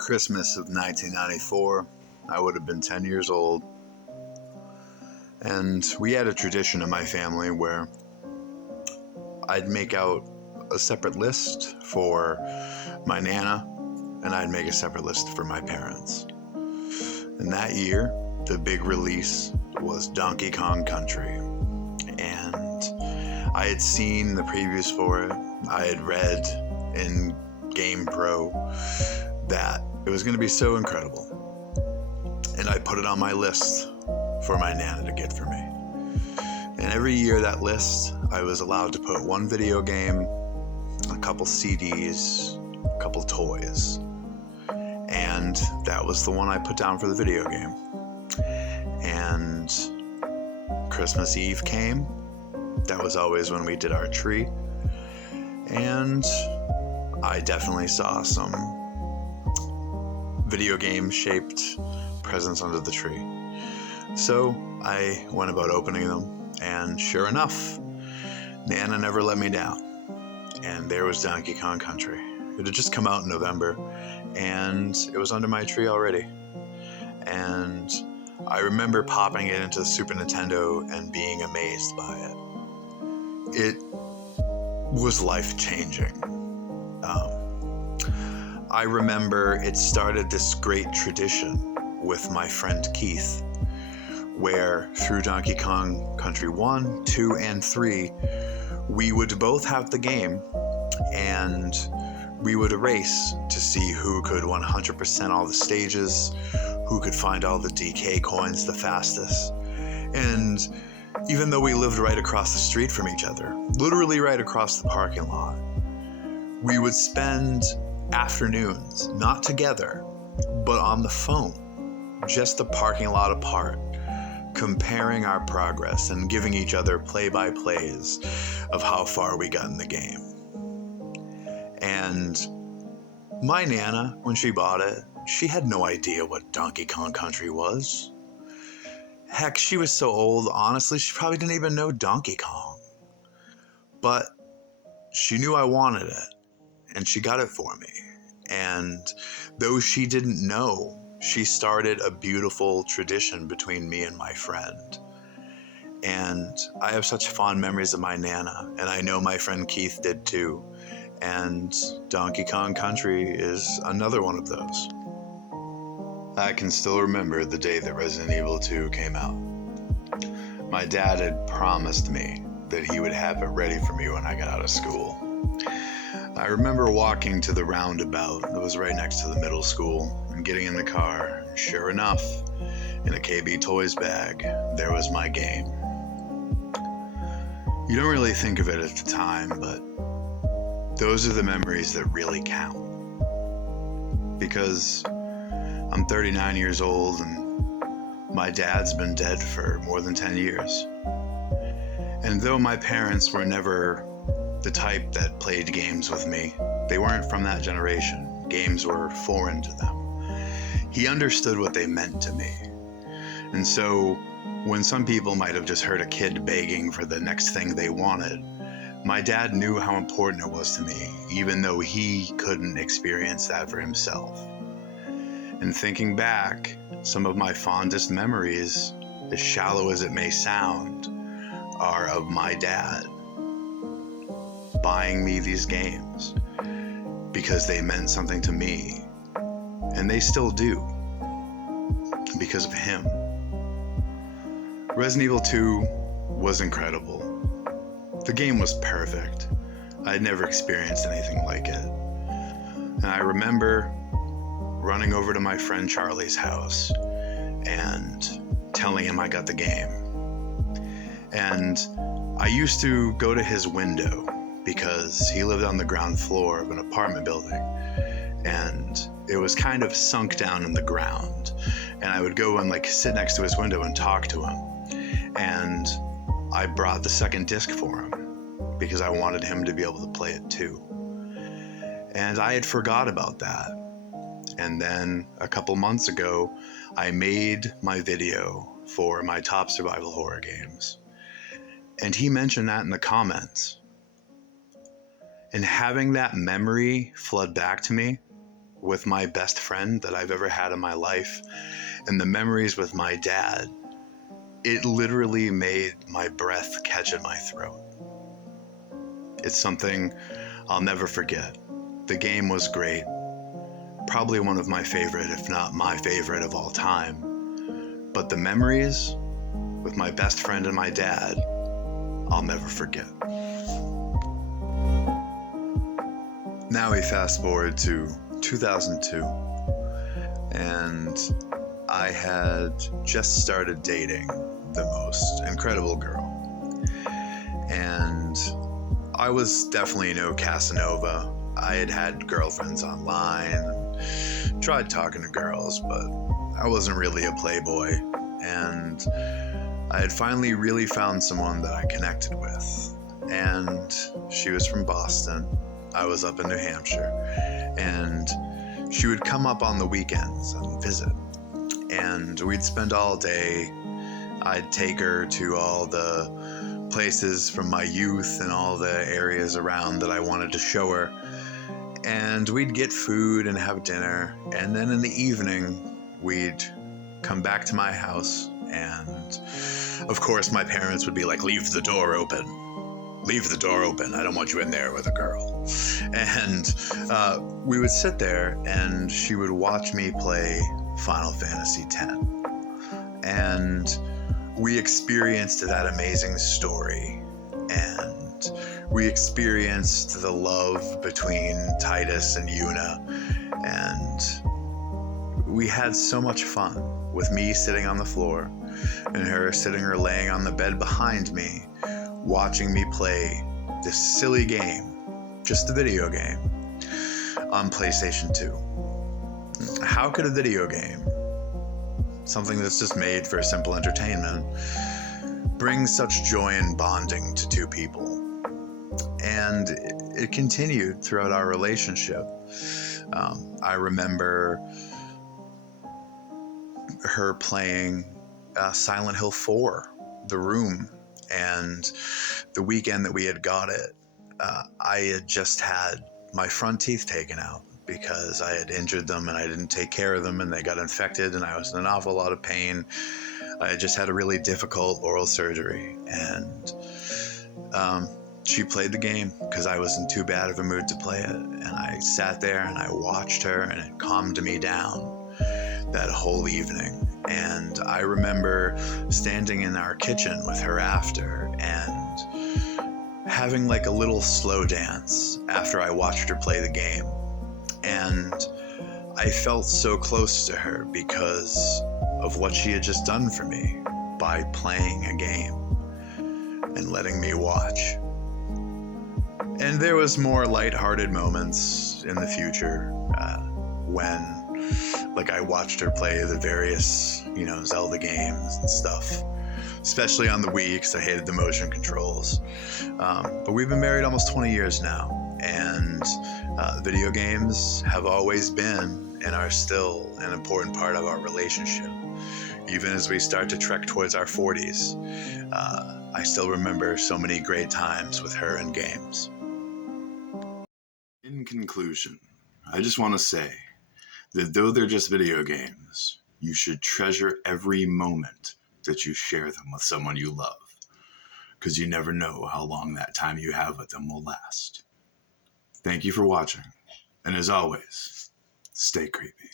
Christmas of 1994. I would have been 10 years old. And we had a tradition in my family where I'd make out a separate list for my Nana, and I'd make a separate list for my parents. And that year, the big release was Donkey Kong Country. And I had seen the previews for it. I had read in Game Pro that it was going to be so incredible. And I put it on my list for my Nana to get for me. And every year that list, I was allowed to put one video game, a couple CDs, a couple toys. And that was the one I put down for the video game. And Christmas Eve came. That was always when we did our tree. And I definitely saw some video game shaped presents under the tree. So I went about opening them, and sure enough, Nana never let me down. And there was Donkey Kong Country. It had just come out in November, and it was under my tree already. And I remember popping it into the Super Nintendo and being amazed by it. It was life-changing. I remember it started this great tradition with my friend Keith, where through Donkey Kong Country 1, 2, and 3, we would both have the game, and we would race to see who could 100% all the stages, who could find all the DK coins the fastest. And even though we lived right across the street from each other, literally right across the parking lot, we would spend afternoons, not together, but on the phone, just a parking lot apart, comparing our progress and giving each other play-by-plays of how far we got in the game. And my Nana, when she bought it, she had no idea what Donkey Kong Country was. Heck, she was so old, honestly, she probably didn't even know Donkey Kong. But she knew I wanted it, and she got it for me. And though she didn't know, she started a beautiful tradition between me and my friend. And I have such fond memories of my Nana, and I know my friend Keith did too. And Donkey Kong Country is another one of those. I can still remember the day that Resident Evil 2 came out. My dad had promised me that he would have it ready for me when I got out of school. I remember walking to the roundabout that was right next to the middle school and getting in the car. Sure enough, in a KB Toys bag, there was my game. You don't really think of it at the time, but those are the memories that really count. Because I'm 39 years old and my dad's been dead for more than 10 years. And though my parents were never the type that played games with me, they weren't from that generation. Games were foreign to them. He understood what they meant to me. And so when some people might have just heard a kid begging for the next thing they wanted, my dad knew how important it was to me, even though he couldn't experience that for himself. And thinking back, some of my fondest memories, as shallow as it may sound, are of my dad buying me these games because they meant something to me, and they still do because of him. Resident Evil 2 was incredible. The game was perfect. I had never experienced anything like it. And I remember running over to my friend Charlie's house and telling him I got the game. And I used to go to his window because he lived on the ground floor of an apartment building, and it was kind of sunk down in the ground. And I would go and sit next to his window and talk to him. And I brought the second disc for him because I wanted him to be able to play it too. And I had forgot about that. And then a couple months ago, I made my video for my top survival horror games. And he mentioned that in the comments. And having that memory flood back to me with my best friend that I've ever had in my life, and the memories with my dad, it literally made my breath catch in my throat. It's something I'll never forget. The game was great. Probably one of my favorite, if not my favorite of all time. But the memories with my best friend and my dad, I'll never forget. Now we fast forward to 2002, and I had just started dating the most incredible girl. And I was definitely no Casanova. I had had girlfriends online, tried talking to girls, but I wasn't really a playboy. And I had finally really found someone that I connected with. And she was from Boston. I was up in New Hampshire. And she would come up on the weekends and visit. And we'd spend all day. I'd take her to all the places from my youth and all the areas around that I wanted to show her. And we'd get food and have dinner. And then in the evening, we'd come back to my house. And of course, my parents would be like, "Leave the door open. Leave the door open. I don't want you in there with a girl." And we would sit there and she would watch me play Final Fantasy X. And we experienced that amazing story. And we experienced the love between Titus and Yuna. And we had so much fun with me sitting on the floor and her sitting or laying on the bed behind me, watching me play this silly game, just a video game, on PlayStation 2. How could a video game, something that's just made for simple entertainment, bring such joy and bonding to two people? And it continued throughout our relationship. I remember her playing Silent Hill 4, The Room, and the weekend that we had got it, I had just had my front teeth taken out because I had injured them and I didn't take care of them and they got infected and I was in an awful lot of pain. I had just had a really difficult oral surgery, and she played the game because I was in too bad of a mood to play it. And I sat there and I watched her, and it calmed me down that whole evening. And I remember standing in our kitchen with her after and having like a little slow dance after I watched her play the game. And I felt so close to her because of what she had just done for me by playing a game and letting me watch. And there was more lighthearted moments in the future when like I watched her play the various, Zelda games and stuff, especially on the Wii because I hated the motion controls. But we've been married almost 20 years now, and video games have always been and are still an important part of our relationship. Even as we start to trek towards our 40s, I still remember so many great times with her in games. In conclusion, I just want to say that though they're just video games, you should treasure every moment that you share them with someone you love, because you never know how long that time you have with them will last. Thank you for watching, and as always, stay creepy.